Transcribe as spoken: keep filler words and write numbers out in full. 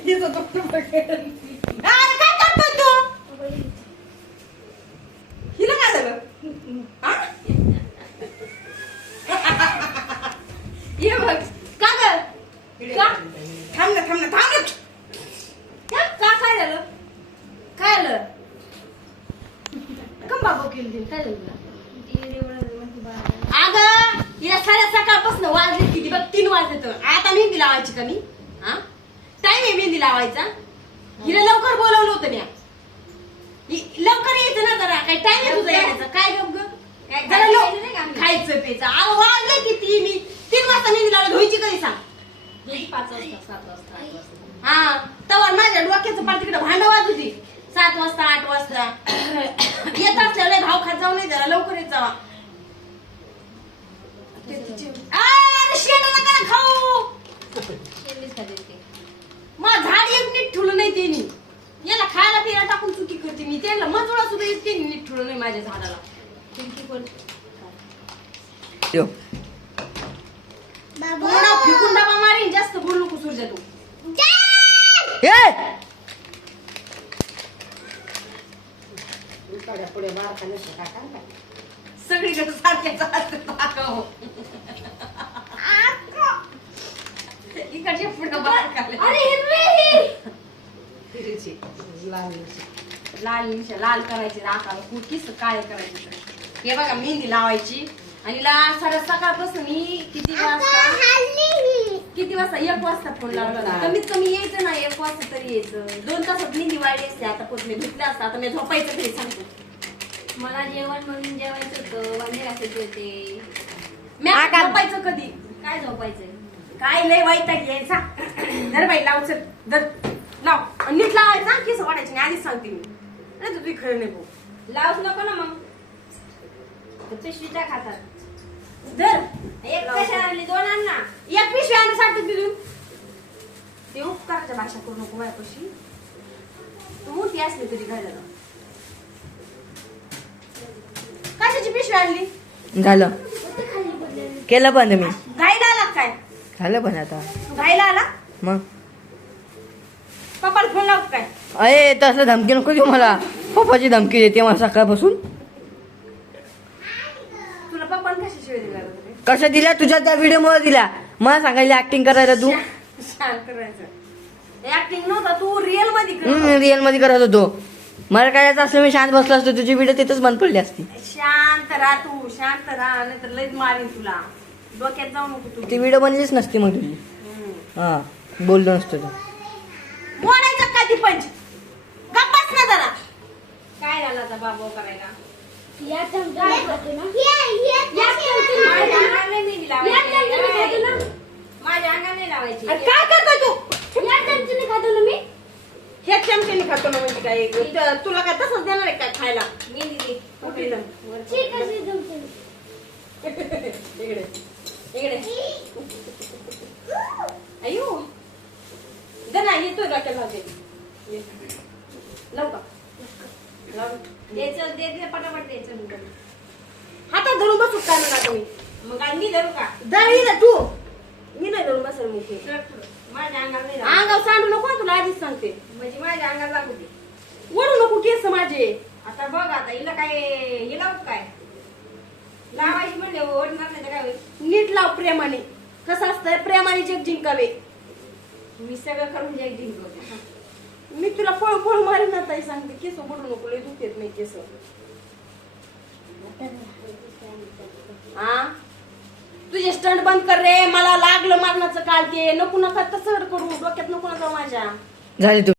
केस तोडून बघेल. अरे काय करतोय तू? हिला काय झालं? हा? ये बघ का ग? का? थांब ना थांब ना थांब ना. का का काय झालं? काय झालं? कम बाबा केली काय झालं? अगं या साऱ्या सकाळपासून वाजले किती बघ तीन वाजले तर आता मेहंदी लावायची का मी? हा टाइम आहे मेहंदी लावायचा. हिला लवकर बोलवलं होतं मी. लवकर यायचं ना जरा काही टाइम आहे तुझा यायचा काय ग जरा लवकर खायचं प्यायचं. अहो वाजले किती मी तीन वाजता मेहंदी लावलं धुवायची कधी सांग? पाच वाजता सात वाजता आठ वाजता. हा तवर माझ्या डोक्याचं पार तिकडे भांड वाजत होती. सात वाजता आठ वाजता येत असल्याला भाव खात जाऊ नाही जरा लवकर येत जावा. अरे शेण नका खाऊ. शेंडीच खाते ते. मग झाड एक नीट ठेवलं नाही त्यांनी. याला खायला पिला टाकून चुकी करते मी. त्यांना मंजुळा सुद्धा इतके नीट ठेवलं नाही माझ्या झाडाला. पिंकी बोल. पूर्ण फेकून डबा मारीन. जास्त बोलू नको सुरजा तू. पुढे मार खाल्लं काय काय सगळीकडे सारख्याच असतं. इकडच्या पुढे बाहेर काढले. अरे हिरवी तिरची लाल लाल मिरच्या लाल करायची राखाला कुठीच काळे करायचे. हे बघा मेहंदी लावायची आणि ला साऱ्या सकाळपासून मी किती वाजता किती वाजता एक वाजता फोन लावला होता. कमीत कमी यायचं ना एक वाजता तरी यायचं. दोन तासात मेहंदी वाढली असते. आता पोत मी धुतलं असतं. आता मी झोपायचं तरी सांगतो. मला जेवण म्हणून जेवायचं होतं. वांगे घासायचे होते. मी आता झोपायचं कधी काय झोपायचंय? काय लय वाईट घ्यायचा. धर बाई लाव चल धर लाव. आणि नीट लावायचा केस वाढायचे नाही आधीच सांगते मी. नाही तुझी खरं नाही भाऊ. लावच नको ना मग. पिशवीच्या खातात. धर एक कशा आणली दोन आण ना. एक पिशवी आणण्यासाठी दिली. ते उपकाराच्या भाषा करू नको माझ्यापाशी. तू मोठी असली तरी घायला लाव. कशाची पिशवी आणली? झालं केलं पण मी घायला आला काय? झालं पण आता तू घायला आला मग पप्पाला फोन लाव काय? अरे तसलं धमकी नको देऊ मला. पप्पाची धमकी देते मला सकाळपासून. तुला पप्पाने कशा शिवाय दिला होता? कशा दिल्या तुझ्या त्या व्हिडिओ मुळे दिल्या. मला सांगायला ऍक्टिंग करायला तू शांत करायचं. ऍक्टिंग नव्हता तू रिअल मध्ये कर. रिअल मध्ये करत होतो. मला करायचं असलं मी शांत बसलो असतो. तुझी व्हिडिओ तिथंच बंद पडली असती. शांत राहा तू शांत राहा नाही तर लईच मारीन तुला. डोक्यात जाऊ नको तू. ती व्हिडिओ बनलीच नसती मग तुझी. हा बोललो नसतो तू. मोडायचं का ती पंच? गप्पाच ना जरा. काय झालं आता बाबा करायला? या चमचा खातो ना. माझ्या अंगाला नाही मेहंदी या चमच्याने खातो लावायची. ना. माझ्या अंगाला नाही लावायची. अरे काय करतोय तू? या चमच्याने खातो ना मी. हे चमच्याने खातो ना म्हणजे काय? त- तुला काय तसंच देणार आहे काय खायला? मेहंदी दे. कुठे जाऊ? ठीक आहे चमच्याने. इकडे इकडे अयो दे ना येतोय डोक्याला लावते. ये. लावू का? लाव. द्यायचं दे दे पटापट द्यायचं. हातात धरून बसू काय म्हणा तुम्ही? मग आणि मी धरू का? धरी ना तू. मी नाही धरून बसेल मुखे. सर पुढं. माझ्या अंगाला नाही लावायची. अंगाव सांडू नको हं, तुला आधीच सांगते. म्हणजे माझ्या अंगाला लागू दे. ओढू नको केस माझे. आता बघ आता हिला काय हे लावू काय? लावायची म्हणजे ओढणार नाही तर काय होईल? नीट लाव प्रेमाने. कसं असतंय प्रेमाने जग जिंकावे. मी सगळं करून जाईल जिंकवते. मी तुला पळ पळ मारीन ना ताई सांगते. केस ओढू नको लय दुखत नाही केस. हा तुझे स्टंट बंद कर रे. मला लागलं मारण्याचं काल ते नको नका तसं करू. डोक्यात नको ना जाऊ माझ्या. झाली तू